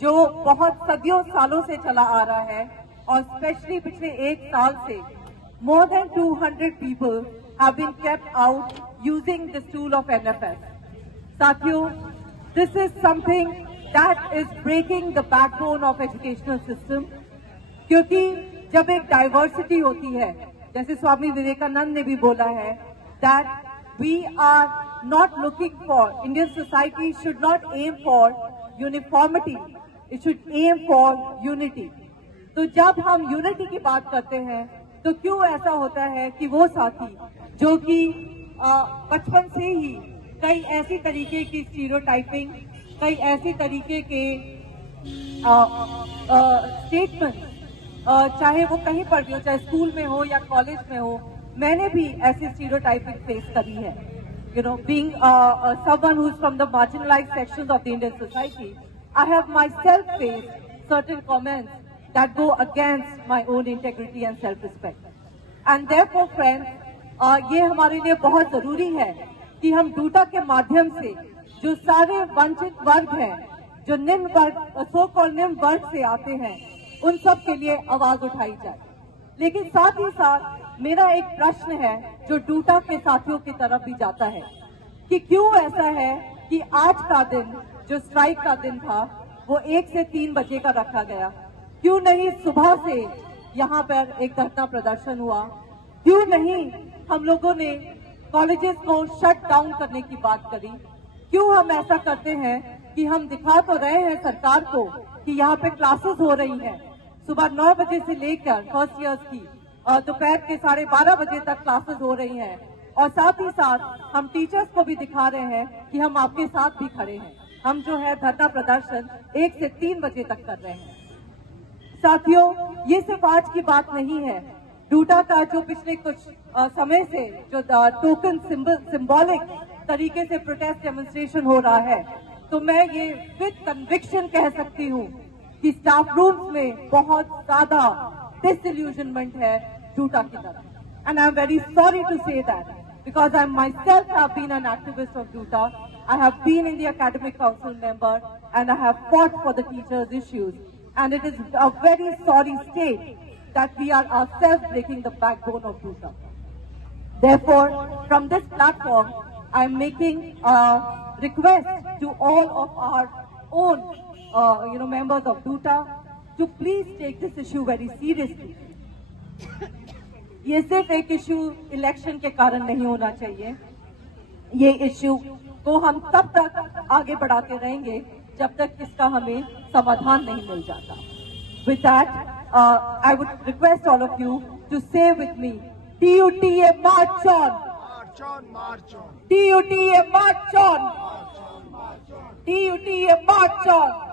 जो बहुत सदियों सालों से चला आ रहा है और स्पेशली पिछले 1 साल से more than 200 people have been kept out using this tool of NFS. साथियों, this is something that is breaking the backbone of educational system, क्योंकि जब एक डाइवर्सिटी होती है, जैसे स्वामी विवेकानंद ने भी बोला है, that we are not looking for, Indian society should not aim for uniformity, it should aim for unity. तो जब हम यूनिटी की बात करते हैं तो क्यों ऐसा होता है कि वो साथी जो कि बचपन से ही कई ऐसी तरीके की स्टीरियोटाइपिंग, कई ऐसी तरीके के स्टेटमेंट, चाहे वो कहीं पर भी हो, चाहे स्कूल में हो या कॉलेज में हो, मैंने भी ऐसी स्टीरियोटाइपिंग फेस करी है. You know, being someone who's from the marginalized sections of the Indian society, I have myself faced certain comments that go against my own integrity and self-respect. And therefore, friends, ये हमारे लिए बहुत जरूरी है कि हम डूटा के माध्यम से जो सारे वंचित वर्ग हैं, जो निम्न वर्ग, सो कॉल्ड निम्न वर्ग से आते हैं, उन सब के लिए आवाज उठाई जाए. लेकिन साथ ही साथ मेरा एक प्रश्न है जो डूटा के साथियों की तरफ भी जाता है कि क्यों ऐसा है कि आज का दिन जो स्ट्राइक का दिन था वो 1 से 3 बजे का रखा गया. क्यों नहीं सुबह से यहाँ पर एक धरना प्रदर्शन हुआ? क्यों नहीं हम लोगों ने कॉलेजेस को शट डाउन करने की बात करी? क्यों हम ऐसा करते हैं कि हम दिखा तो रहे हैं सरकार को कि यहाँ पे क्लासेस हो रही हैं, सुबह 9 बजे से लेकर फर्स्ट ईयर्स की दोपहर के 12:30 बजे तक क्लासेस हो रही हैं, और साथ ही साथ हम टीचर्स को भी दिखा रहे हैं कि हम आपके साथ भी खड़े हैं. हम जो है धरना प्रदर्शन 1 से 3 बजे तक कर रहे हैं. साथियों, ये सिर्फ आज की बात नहीं है. डूटा का जो पिछले कुछ समय से जो टोकन सिंबॉलिक तरीके से प्रोटेस्ट डेमोन्स्ट्रेशन हो रहा है, तो मैं ये विद कन्विक्शन कह सकती हूँ कि स्टाफ रूम्स में बहुत ज्यादा डिसइल्यूजनमेंट है डूटा की तरफ. And I am very sorry to say that because I myself have been an activist of DUTA. I have been in the academic council member and I have fought for the teachers' issues. And it is a very sorry state that we are ourselves breaking the backbone of DUTA. Therefore, from this platform, I am making a request to all of our own, members of DUTA to please take this issue very seriously. ये सिर्फ एक issue election के कारण नहीं होना चाहिए. ये issue को हम तब तक आगे बढ़ाते रहेंगे जब तक इसका हमें समाधान नहीं मिल जाता. With that, I would request all of you to say with me, TUTA march on! March on, march on! TUTA march on! TUTA march on!